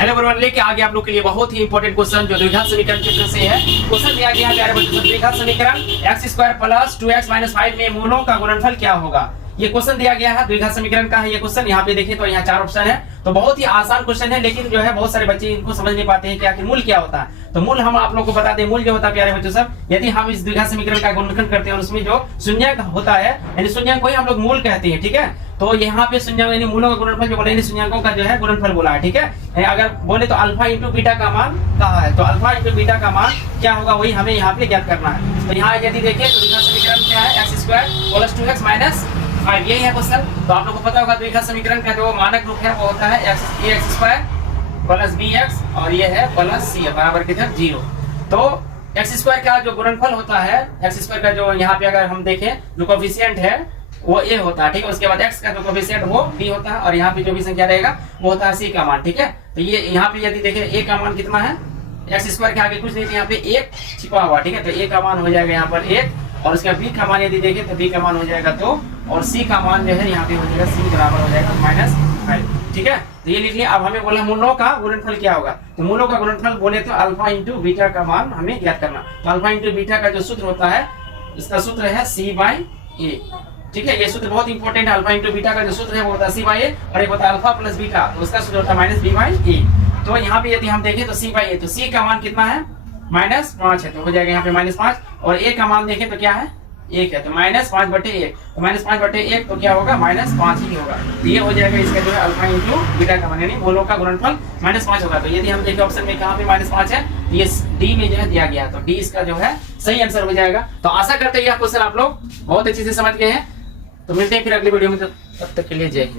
Hello everyone, लेके आगे आप लोग के लिए बहुत ही इंपॉर्टेंट क्वेश्चन जो द्विघात समीकरण चित्र से है। क्वेश्चन दिया गया है प्यारे बच्चों, द्विघात समीकरण x² प्लस 2x - 5 में मूलों का गुणनफल क्या होगा। ये क्वेश्चन दिया गया है, द्विघात समीकरण का है ये क्वेश्चन। यहाँ पे देखिए तो यहाँ 4 ऑप्शन है, तो बहुत ही आसान क्वेश्चन है, लेकिन जो है बहुत सारे बच्चे इनको समझ नहीं पाते हैं कि आखिर मूल क्या होता है। तो मूल हम आप लोग को बता दें, मूल जो होता है प्यारे बच्चों सब, यदि हम इस द्विघात समीकरण का गुणनखंड करते हैं और उसमें जो शून्यक होता है यानी शून्यक को ही हम लोग मूल कहते हैं, ठीक है। तो यहाँ पे शून्यक यानी मूलों का गुणनफल जो बोले शून्यकों का जो है गुणनफल बोला है, ठीक है। अगर बोले तो अल्फा इंटू बीटा का मान कहा है, तो अल्फा इंटू बीटा का मान क्या होगा वही हमें यहाँ पे ज्ञात करना है। तो यहाँ यदि देखिए तो द्विघात समीकरण क्या है, x² प्लस 2x माइनस 5, यही है क्वेश्चन। तो आप लोग को पता होगा द्विघात समीकरण का जो मानक रूप है वो होता है x² प्लस bx और ये है प्लस c बराबर किधर 0। तो x² का जो गुणनफल होता है, x² का जो यहाँ पे अगर हम देखें जो कोएफिशिएंट है वो a होता है, ठीक है। उसके बाद x का जो कोएफिशिएंट वो b होता है और यहाँ पे जो भी संख्या रहेगा वो होता है c का मान, ठीक है। तो ये यहाँ पे यदि देखें a का मान कितना है, x² के आगे कुछ नहीं, यहाँ पे 1 छिपा हुआ, ठीक है। तो a का मान हो जाएगा यहाँ पर 1 और उसका b का मान यदि देखें तो b का मान हो जाएगा 2 और c का मान जो है यहाँ पे हो जाएगा c बराबर हो जाएगा -5, ठीक है। तो ये लिख लिया। अब हमें बोला मूलों का गुणनफल क्या होगा, तो मूलों का गुणनफल बोले तो अल्फा इंटू बीटा का मान हमें ज्ञात करना। तो अल्फा इंटू बीटा का जो सूत्र होता है इसका सूत्र है c/a, ठीक है। ये सूत्र बहुत इंपॉर्टेंट है। अल्फा इंटू बीटा का जो सूत्र है वो होता है c/a और एक होता है अल्फा प्लस बीटा, तो उसका सूत्र होता है -b/a। तो यहाँ पे यदि हम देखें तो c/a, तो c का मान कितना है -5 है, तो हो जाएगा यहाँ पे -5 और a का मान देखें तो क्या है 1 है, तो -5/1, तो -5/1 तो क्या होगा -5 ही होगा। तो ये हो जाएगा इसका जो है अल्फा इंटू बीटा का मान यानी मूलों का गुणनफल -5 होगा। तो यदि हम देखें ऑप्शन में कहाँ पे -5 है, ये डी में जो है दिया गया है, तो डी इसका जो है सही आंसर हो जाएगा। तो आशा करते हैं यह क्वेश्चन आप लोग बहुत अच्छे से समझ गए हैं। तो मिलते हैं फिर अगली वीडियो में, तब तक के लिए जय हिंद।